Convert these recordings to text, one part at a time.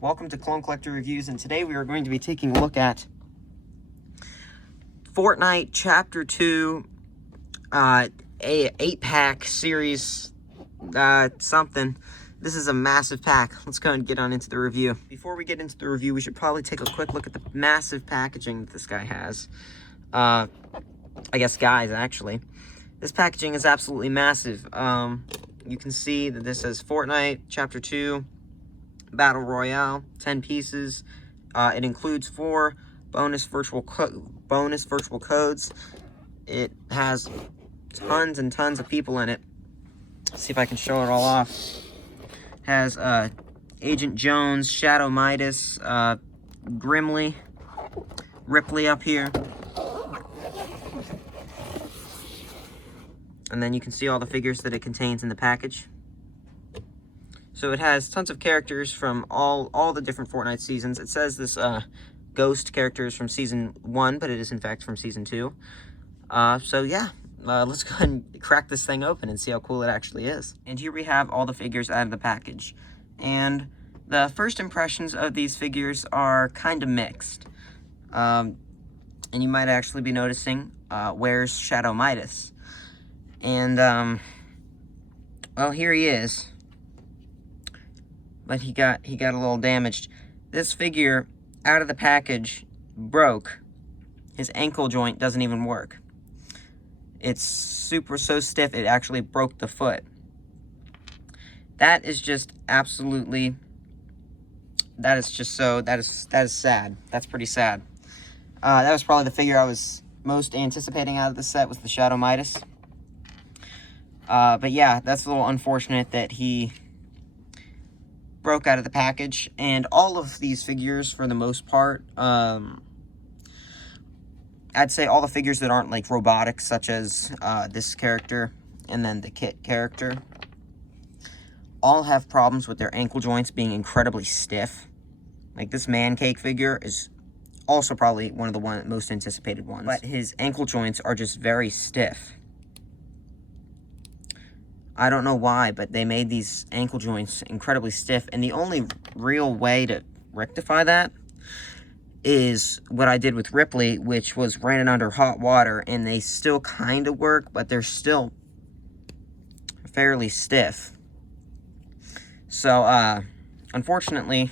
Welcome to Clone Collector Reviews, and today we are going to be taking a look at Fortnite Chapter 2, a 8-pack series, something. This is a massive pack. Let's go and get on into the review. Before we get into the review, we should probably take a quick look at the massive packaging that this guy has. I guess guys, actually. This packaging is absolutely massive. You can see that this says Fortnite Chapter 2, Battle Royale, 10 pieces. It includes 4 bonus virtual codes. It has tons and tons of people in it. Let's see if I can show it all off. It has Agent Jones, Shadow Midas, Grimley, Ripley up here. And then you can see all the figures that it contains in the package. So it has tons of characters from all the different Fortnite seasons. It says this ghost character is from Season 1, but it is in fact from Season 2. So yeah, let's go ahead and crack this thing open and see how cool it actually is. And here we have all the figures out of the package. And the first impressions of these figures are kind of mixed. And you might actually be noticing, where's Shadow Midas? And, well, here he is. But he got a little damaged. This figure, out of the package, broke. His ankle joint doesn't even work. It's so stiff, it actually broke the foot. That is just absolutely, that is sad. That's pretty sad. That was probably the figure I was most anticipating out of the set, was the Shadow Midas. But yeah, that's a little unfortunate that he broke out of the package. And all of these figures, for the most part, I'd say all the figures that aren't like robotic, such as this character and then the Kit character, all have problems with their ankle joints being incredibly stiff. Like this Mancake figure is also probably one of the most anticipated ones, but his ankle joints are just very stiff. I don't know why, but they made these ankle joints incredibly stiff, and the only real way to rectify that is what I did with Ripley, which was ran it under hot water, and they still kind of work, but they're still fairly stiff. So, unfortunately,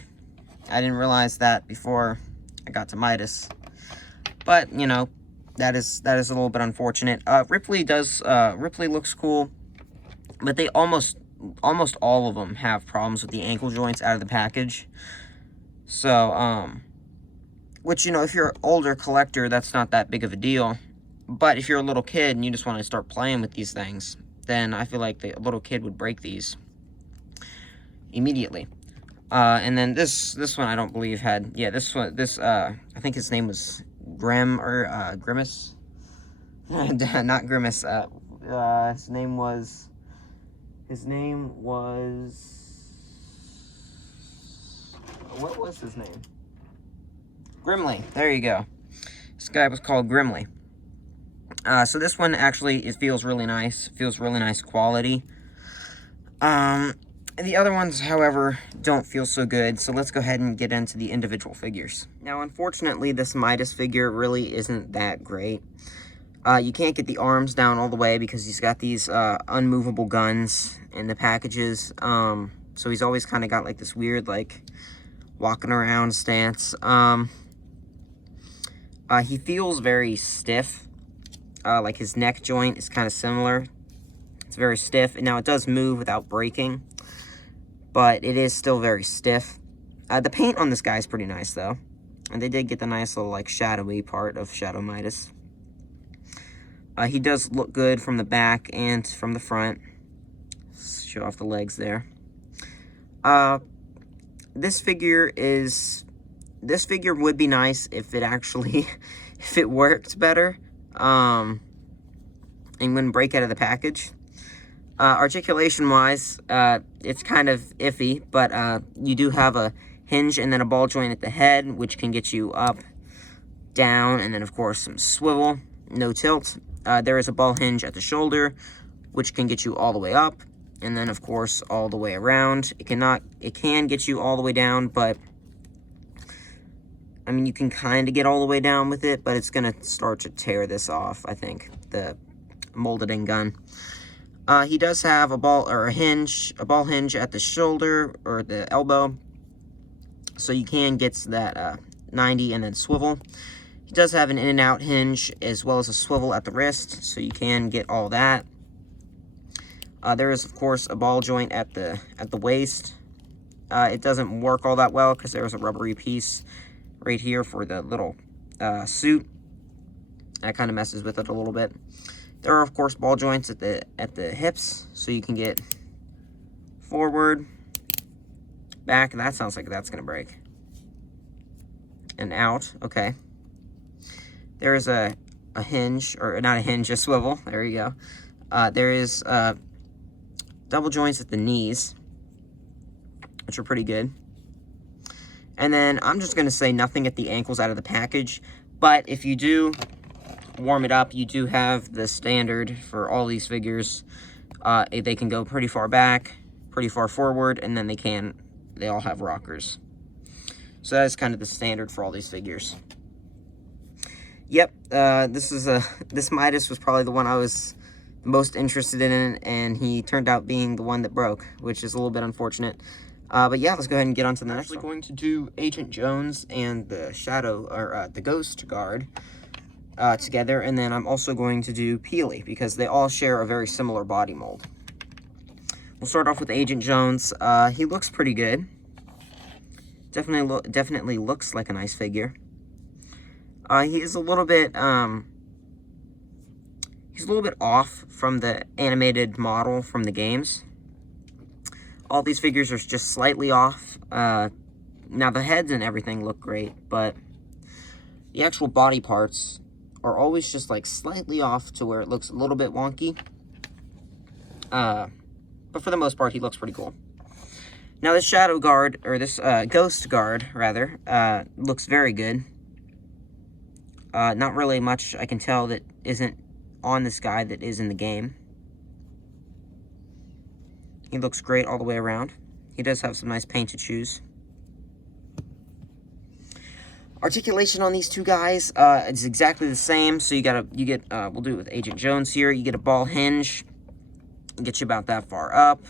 I didn't realize that before I got to Midas. But, you know, that is a little bit unfortunate. Ripley looks cool. But they almost all of them have problems with the ankle joints out of the package. So, which, you know, if you're an older collector, that's not that big of a deal. But if you're a little kid and you just want to start playing with these things, then I feel like the little kid would break these immediately. And then this one I don't believe had, yeah, I think his name was Grimace. Not Grimace, his name was, what was his name? Grimley, there you go. This guy was called Grimley. So this one actually, it feels really nice. It feels really nice quality. The other ones, however, don't feel so good. So let's go ahead and get into the individual figures. Now, unfortunately, this Midas figure really isn't that great. You can't get the arms down all the way because he's got these unmovable guns in the packages. So he's always kind of got like this weird, like, walking around stance. He feels very stiff. Like his neck joint is kind of similar. It's very stiff. And now it does move without breaking, but it is still very stiff. The paint on this guy is pretty nice, though. And they did get the nice little, like, shadowy part of Shadow Midas. He does look good from the back and from the front. Show off the legs there. This figure would be nice if it actually, if it worked better, and wouldn't break out of the package. Articulation-wise, it's kind of iffy, but you do have a hinge and then a ball joint at the head, which can get you up, down, and then, of course, some swivel, no tilt. There is a ball hinge at the shoulder, which can get you all the way up, and then, of course, all the way around. It can get you all the way down, but I mean, you can kind of get all the way down with it, but it's going to start to tear this off, I think, the molded-in gun. He does have a ball hinge at the shoulder or the elbow, so you can get that 90 and then swivel. He does have an in and out hinge as well as a swivel at the wrist, so you can get all that. There is, of course, a ball joint at the waist. It doesn't work all that well because there's a rubbery piece right here for the little suit. That kind of messes with it a little bit. There are, of course, ball joints at the hips, so you can get forward, back. That sounds like that's going to break. And out. Okay. There is a hinge, or not a hinge, a swivel. There you go. There is double joints at the knees, which are pretty good. And then I'm just going to say nothing at the ankles out of the package. But if you do warm it up, you do have the standard for all these figures. They can go pretty far back, pretty far forward, and then they all have rockers. So that's kind of the standard for all these figures. Yep, this Midas was probably the one I was the most interested in, and he turned out being the one that broke, which is a little bit unfortunate. But yeah, let's go ahead and get on to the next one. I'm actually going to do Agent Jones and the Shadow, or the Ghost Guard together, and then I'm also going to do Peely, because they all share a very similar body mold. We'll start off with Agent Jones. He looks pretty good. Definitely looks like a nice figure. He is a little bit, he's a little bit off from the animated model from the games. All these figures are just slightly off. Now, the heads and everything look great, but the actual body parts are always just, like, slightly off to where it looks a little bit wonky. But for the most part, he looks pretty cool. Now, this Shadow Guard, or this Ghost Guard, rather, looks very good. Not really much I can tell that isn't on this guy that is in the game. He looks great all the way around. He does have some nice painted shoes. Articulation on these two guys is exactly the same. So we'll do it with Agent Jones here. You get a ball hinge, get you about that far up.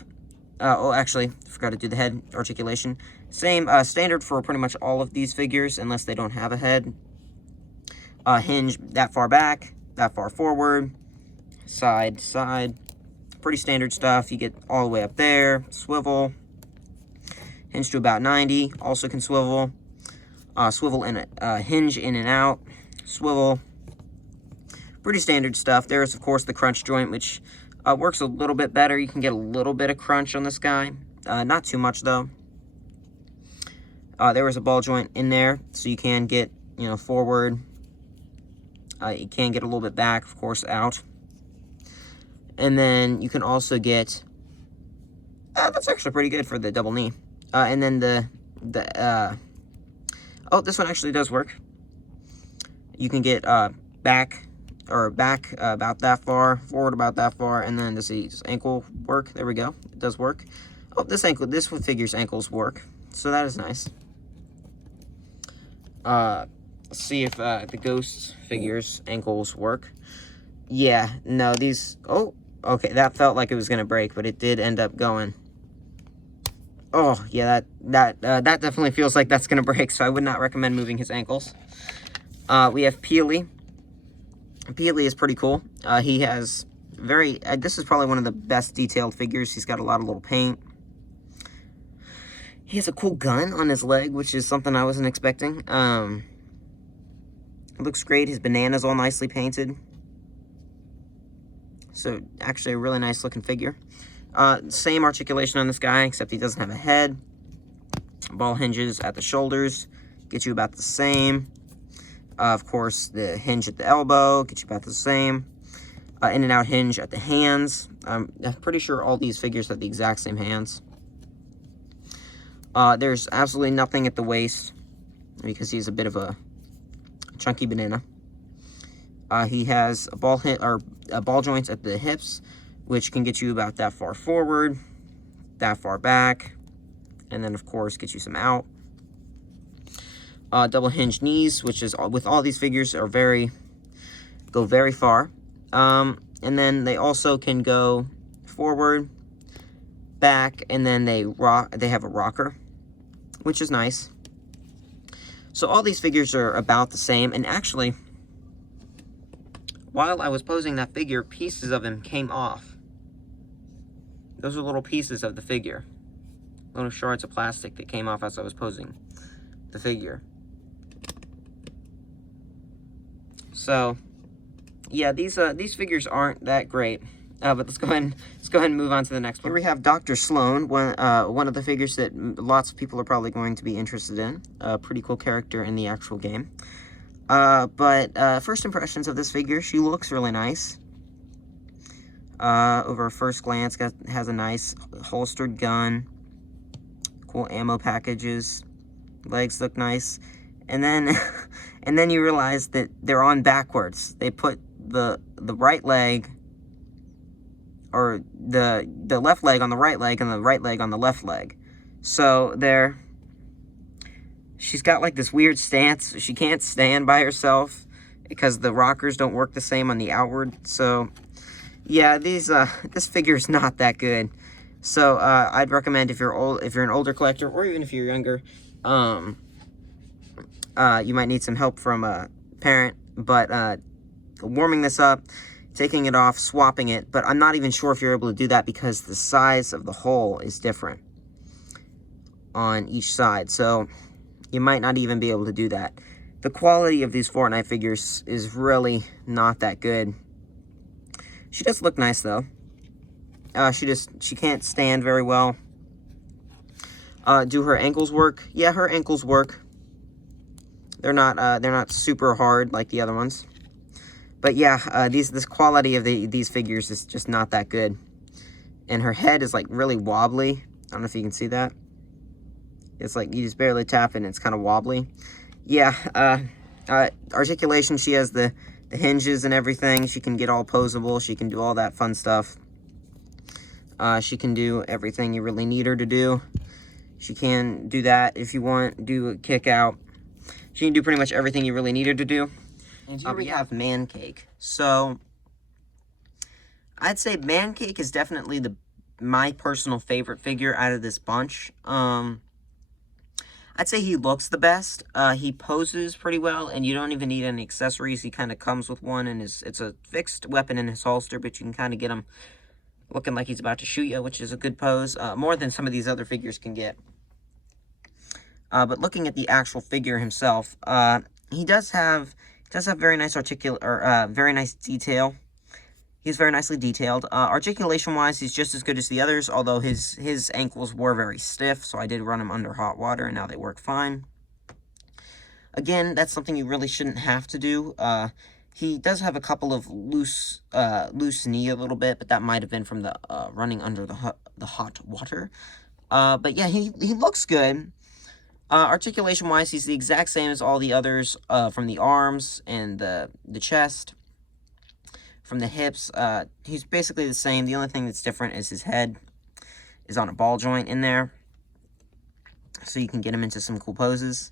Oh, actually, I forgot to do the head articulation. Same standard for pretty much all of these figures, unless they don't have a head. Hinge that far back, that far forward, side to side. Pretty standard stuff. You get all the way up there. Swivel. Hinge to about 90. Also can swivel. Swivel in a hinge in and out. Swivel. Pretty standard stuff. There's, of course, the crunch joint, which works a little bit better. You can get a little bit of crunch on this guy. Not too much, though. There was a ball joint in there, so you can get, forward. You can get a little bit back, of course, out. And then you can also get, that's actually pretty good for the double knee. And then oh, this one actually does work. You can get back about that far, forward about that far, and then does his ankle work? There we go. It does work. Oh, this figure's ankles work, so that is nice. Let's see if the Ghost figure's ankles work. Yeah, no, these... Oh, okay, that felt like it was going to break, but it did end up going. Oh, yeah, that definitely feels like that's going to break, so I would not recommend moving his ankles. We have Peely. Peely is pretty cool. He has this is probably one of the best detailed figures. He's got a lot of little paint. He has a cool gun on his leg, which is something I wasn't expecting. It looks great. His banana's all nicely painted. So, actually a really nice looking figure. Same articulation on this guy, except he doesn't have a head. Ball hinges at the shoulders. Get you about the same. Of course, the hinge at the elbow. Get you about the same. In and out hinge at the hands. I'm pretty sure all these figures have the exact same hands. There's absolutely nothing at the waist, because he's a bit of a chunky banana. He has a ball joints at the hips, which can get you about that far forward, that far back, and then, of course, get you some out. double hinge knees, which is with all these figures are go very far. And then they also can go forward, back, and then they have a rocker, which is nice. So all these figures are about the same, and actually, while I was posing that figure, pieces of him came off. Those are little pieces of the figure. Little shards of plastic that came off as I was posing the figure. So, yeah, these figures aren't that great. But let's go ahead and move on to the next one. Here we have Dr. Sloan, one of the figures that lots of people are probably going to be interested in. A pretty cool character in the actual game. But first impressions of this figure, she looks really nice. Over a first glance, has a nice holstered gun. Cool ammo packages. Legs look nice. And then and then you realize that they're on backwards. They put the right leg, or the left leg on the right leg and the right leg on the left leg. So she's got like this weird stance. She can't stand by herself because the rockers don't work the same on the outward. So yeah, this figure's not that good. So I'd recommend if you're an older collector, or even if you're younger, you might need some help from a parent. But warming this up, taking it off, swapping it, but I'm not even sure if you're able to do that because the size of the hole is different on each side, so you might not even be able to do that. The quality of these Fortnite figures is really not that good. She does look nice though. She can't stand very well. Do her ankles work? Yeah, her ankles work. They're not super hard like the other ones. But yeah, this quality of these figures is just not that good. And her head is like really wobbly. I don't know if you can see that. It's like you just barely tap it and it's kind of wobbly. Yeah, articulation, she has the hinges and everything. She can get all posable. She can do all that fun stuff. She can do everything you really need her to do. She can do that if you want, do a kick out. She can do pretty much everything you really need her to do. And here we have Mancake. So, I'd say Mancake is definitely my personal favorite figure out of this bunch. I'd say he looks the best. He poses pretty well, and you don't even need any accessories. He kind of comes with one, and it's a fixed weapon in his holster, but you can kind of get him looking like he's about to shoot you, which is a good pose. More than some of these other figures can get. But looking at the actual figure himself, he does have very nice very nice detail. He's very nicely detailed. Articulation-wise, he's just as good as the others, although his ankles were very stiff, so I did run him under hot water, and now they work fine. Again, that's something you really shouldn't have to do. He does have a couple of loose knee a little bit, but that might have been from the running under the hot water. But yeah, he looks good. Articulation-wise, he's the exact same as all the others, from the arms and the chest, from the hips. He's basically the same. The only thing that's different is his head is on a ball joint in there, so you can get him into some cool poses.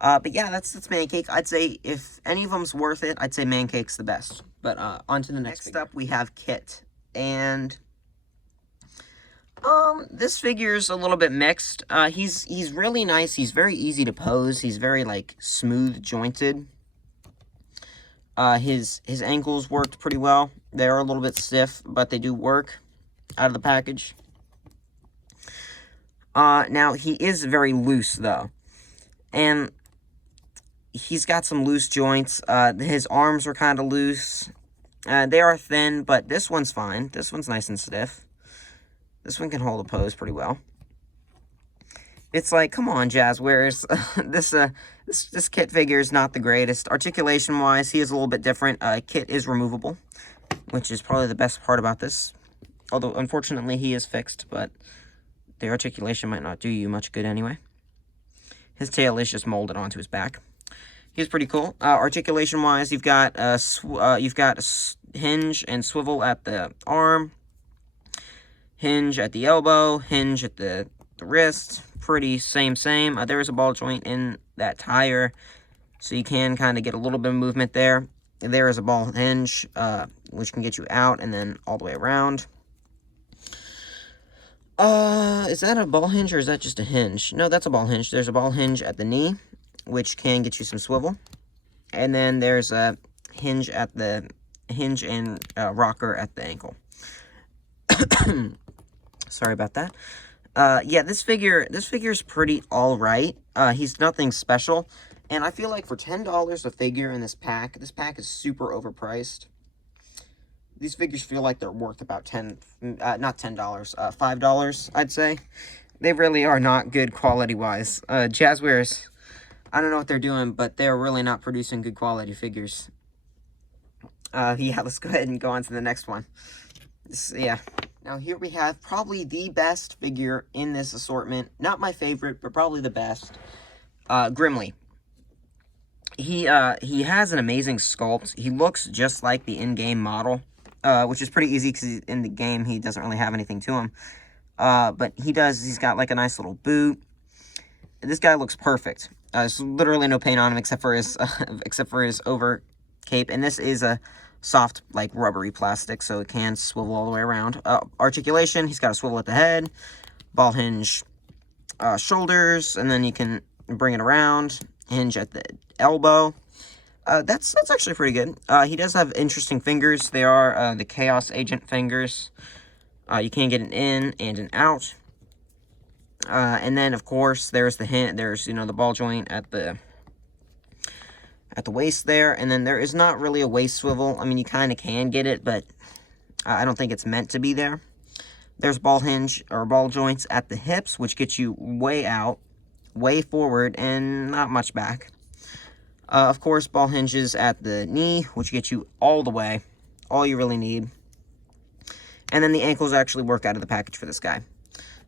But yeah, that's Mancake. I'd say if any of them's worth it, I'd say Mancake's the best. But on to the next up, we have Kit, and this figure's a little bit mixed. He's really nice. He's very easy to pose. He's very, like, smooth jointed. His ankles worked pretty well. They are a little bit stiff, but they do work out of the package. Now, he is very loose, though. And he's got some loose joints. His arms are kind of loose. They are thin, but this one's fine. This one's nice and stiff. This one can hold a pose pretty well. It's like, come on, Jazwares. This Kit figure is not the greatest. Articulation-wise, he is a little bit different. Kit is removable, which is probably the best part about this. Although, unfortunately, he is fixed, but the articulation might not do you much good anyway. His tail is just molded onto his back. He's pretty cool. Articulation-wise, you've got a hinge and swivel at the arm, hinge at the elbow, hinge at the wrist. Pretty same. There is a ball joint in that tire, so you can kind of get a little bit of movement there. There is a ball hinge, which can get you out and then all the way around. Is that a ball hinge or is that just a hinge? No, that's a ball hinge. There's a ball hinge at the knee, which can get you some swivel. And then there's a hinge at the hinge and rocker at the ankle. Sorry about that. Yeah, this figure's pretty alright. He's nothing special. And I feel like for $10 a figure in this pack is super overpriced. These figures feel like they're worth about $5, I'd say. They really are not good quality-wise. Jazwares, I don't know what they're doing, but they're really not producing good quality figures. Yeah, let's go ahead and go on to the next one. Yeah. Now here we have probably the best figure in this assortment. Not my favorite, but probably the best. Grimley. He has an amazing sculpt. He looks just like the in-game model, which is pretty easy because in the game he doesn't really have anything to him. But he's got like a nice little boot. This guy looks perfect. There's literally no paint on him except for his over cape, and this is a soft, like, rubbery plastic, so it can swivel all the way around. Articulation, he's got a swivel at the head, ball hinge shoulders, and then you can bring it around, hinge at the elbow. That's actually pretty good. He does have interesting fingers. They are the Chaos Agent fingers. You can get an in and an out. And then, of course, there's the ball joint at the waist there, and then there is not really a waist swivel. I mean, you kind of can get it, but I don't think it's meant to be there. There's ball hinge or ball joints at the hips, which gets you way out, way forward, and not much back. Of course, ball hinges at the knee, which get you all the way, all you really need. And then the ankles actually work out of the package for this guy.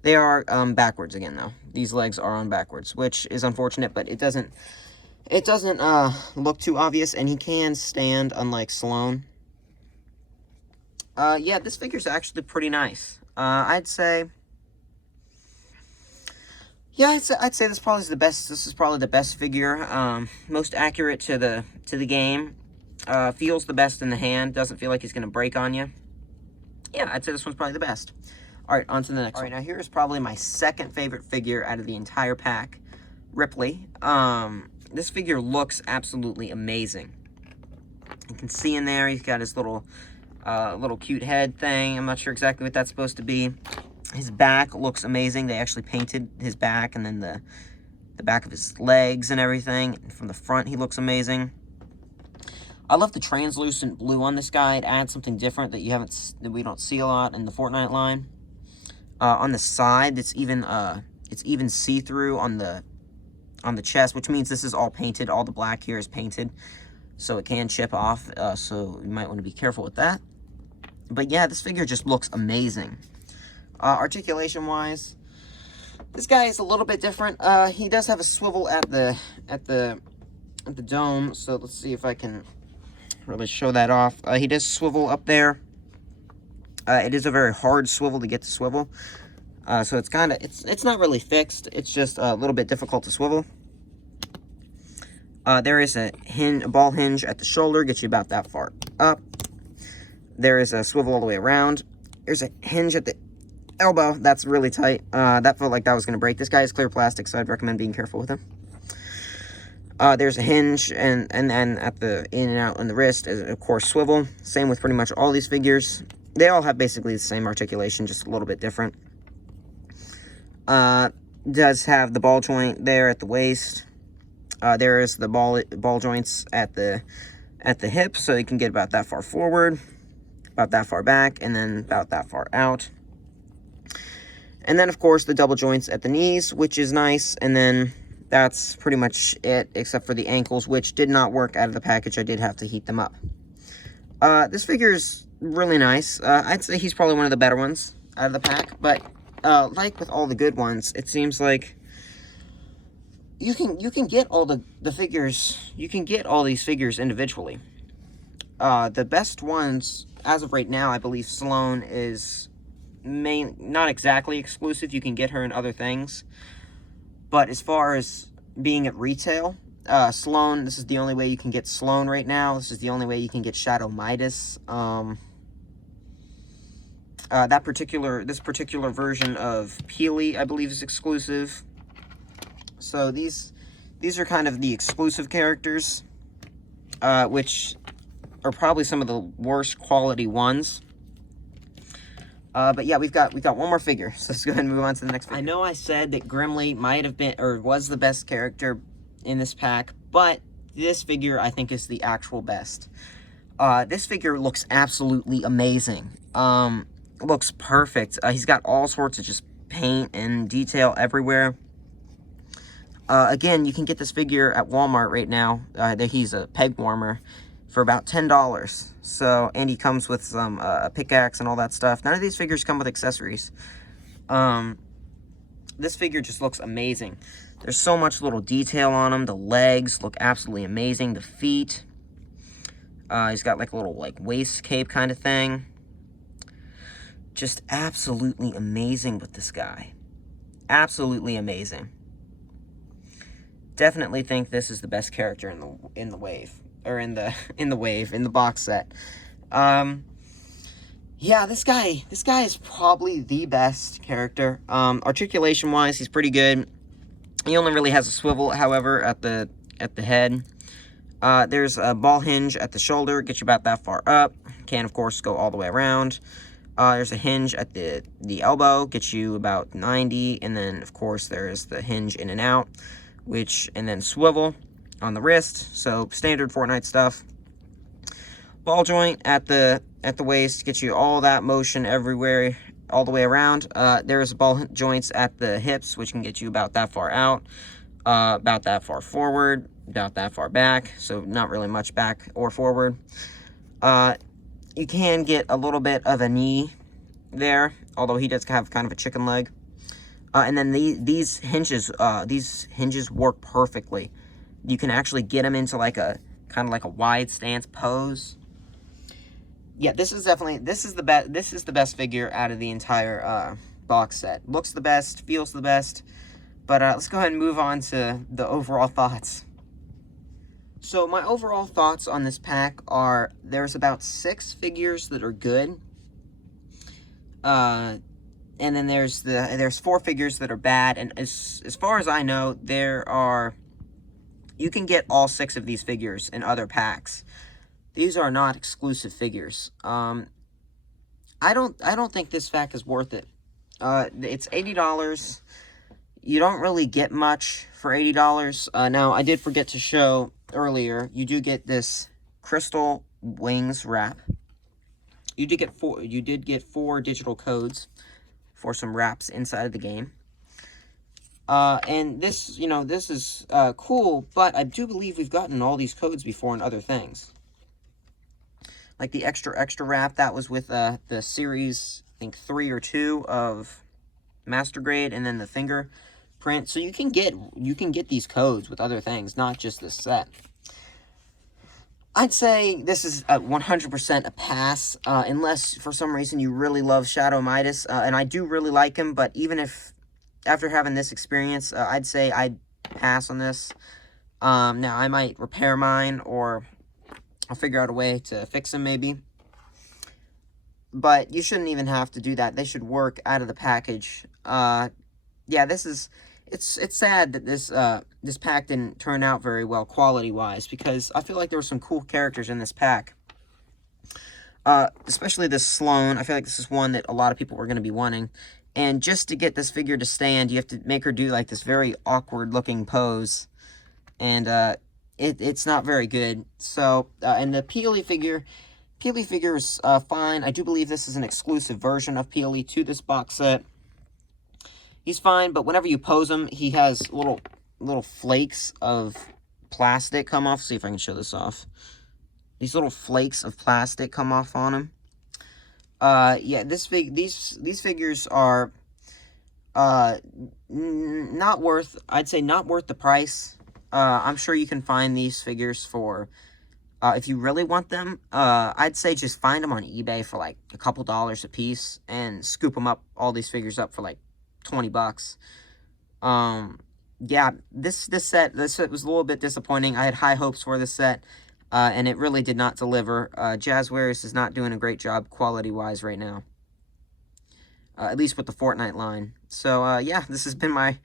They are backwards again, though. These legs are on backwards, which is unfortunate, but it doesn't look too obvious, and he can stand, unlike Sloan. Yeah, this figure's actually pretty nice. I'd say this is probably the best. This is probably the best figure. Most accurate to the game. Feels the best in the hand. Doesn't feel like he's gonna break on you. Yeah, I'd say this one's probably the best. All right, on to the next one. All right, now here's probably my second favorite figure out of the entire pack, Ripley. This figure looks absolutely amazing. You can see in there, he's got his little cute head thing. I'm not sure exactly what that's supposed to be. His back looks amazing. They actually painted his back and then the back of his legs and everything. And from the front, he looks amazing. I love the translucent blue on this guy. It adds something different that we don't see a lot in the Fortnite line. On the side, it's even see-through on the chest, which means this is all painted. All the black here is painted, so it can chip off, so you might want to be careful with that. But yeah, this figure just looks amazing. Articulation-wise, this guy is a little bit different. He does have a swivel at the dome, so let's see if I can really show that off. He does swivel up there. It is a very hard swivel to get to swivel. So it's not really fixed. It's just a little bit difficult to swivel. There is a ball hinge at the shoulder, gets you about that far up. There is a swivel all the way around. There's a hinge at the elbow. That's really tight. That felt like that was going to break. This guy is clear plastic, so I'd recommend being careful with him. There's a hinge, and then at the in and out on the wrist is, of course, swivel. Same with pretty much all these figures. They all have basically the same articulation, just a little bit different. Does have the ball joint there at the waist. There is the ball joints at the hip, so you can get about that far forward, about that far back, and then about that far out. And then, of course, the double joints at the knees, which is nice. And then that's pretty much it, except for the ankles, which did not work out of the package. I did have to heat them up. This figure is really nice. I'd say he's probably one of the better ones out of the pack, but like with all the good ones, it seems like you can get all the figures. You can get all these figures individually. The best ones as of right now, I believe Sloan is not exactly exclusive. You can get her in other things, but as far as being at retail. Sloan, this is the only way you can get Sloan right now. This is the only way you can get Shadow Midas. This particular version of Peely, I believe, is exclusive. So these are kind of the exclusive characters, which are probably some of the worst quality ones. But yeah, we've got one more figure, so let's go ahead and move on to the next figure. I know I said that Grimley might have been, or was the best character in this pack, but this figure I think is the actual best. This figure looks absolutely amazing. Looks perfect. He's got all sorts of just paint and detail everywhere. Again, you can get this figure at Walmart right now. He's a peg warmer for about $10. So, and he comes with some a pickaxe and all that stuff. None of these figures come with accessories. This figure just looks amazing. There's so much little detail on him. The legs look absolutely amazing. The feet. He's got like a little like waist cape kind of thing. Just absolutely amazing with this guy. Absolutely amazing. Definitely think this is the best character in the wave, or in the box set. Yeah, this guy is probably the best character. Articulation wise, he's pretty good. He only really has a swivel, however, at the head. There's a ball hinge at the shoulder, gets you about that far up. Can of course go all the way around. There's a hinge at the elbow, gets you about 90, and then of course there is the hinge in and out, and then swivel on the wrist, so standard Fortnite stuff. Ball joint at the waist, gets you all that motion everywhere, all the way around. There's ball joints at the hips, which can get you about that far out, about that far forward, about that far back, so not really much back or forward. You can get a little bit of a knee there, although he does have kind of a chicken leg. And then these hinges work perfectly. You can actually get them into like a kind of like a wide stance pose. Yeah, this is the best figure out of the entire box set. Looks the best, feels the best. But let's go ahead and move on to the overall thoughts. So my overall thoughts on this pack are, there's about 6 figures that are good. And then there's 4 figures that are bad. And as far as I know, you can get all 6 of these figures in other packs. These are not exclusive figures. I don't think this pack is worth it. It's $80. You don't really get much for $80. Now, I did forget to show earlier, you do get this crystal wings wrap. You did get 4 digital codes for some wraps inside of the game. And this, this is cool, but I do believe we've gotten all these codes before in other things. Like the extra wrap, that was with the series, I think 3 or 2 of Master Grade, and then the fingerprint. So you can get these codes with other things, not just this set. I'd say this is 100% a pass, unless for some reason you really love Shadow Midas, and I do really like him, but even if, after having this experience, I'd say I'd pass on this. Now, I might repair mine, or I'll figure out a way to fix him, maybe. But you shouldn't even have to do that. They should work out of the package. Yeah, it's sad that this pack didn't turn out very well quality-wise, because I feel like there were some cool characters in this pack. Especially this Sloan. I feel like this is one that a lot of people were going to be wanting. And just to get this figure to stand, you have to make her do like this very awkward-looking pose. And it's not very good. So, and the Peely figure is fine. I do believe this is an exclusive version of Peely to this box set. He's fine, but whenever you pose him, he has little flakes of plastic come off. See if I can show this off. These little flakes of plastic come off on him. Yeah, these figures are not worth, I'd say not worth the price. I'm sure you can find these figures for, if you really want them, I'd say just find them on eBay for like a couple dollars a piece and scoop them up, all these figures up for like $20. yeah, this set was a little bit disappointing. I had high hopes for this set, and it really did not deliver. Jazwares is not doing a great job quality-wise right now, at least with the Fortnite line. So, yeah, this has been my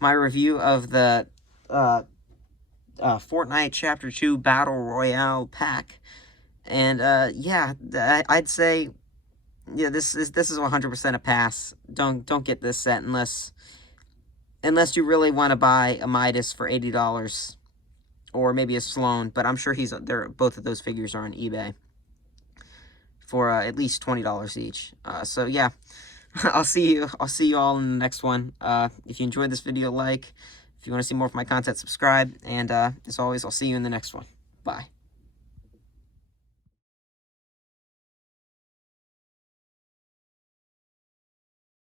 review of the Fortnite Chapter 2 Battle Royale pack. And, yeah, I'd say, yeah, this is 100% a pass. Don't get this set unless you really want to buy a Midas for $80 or maybe a Sloan, but I'm sure both of those figures are on eBay for at least $20 each. So yeah, I'll see you all in the next one. If you enjoyed this video, like. If you want to see more of my content, subscribe. And as always, I'll see you in the next one. Bye.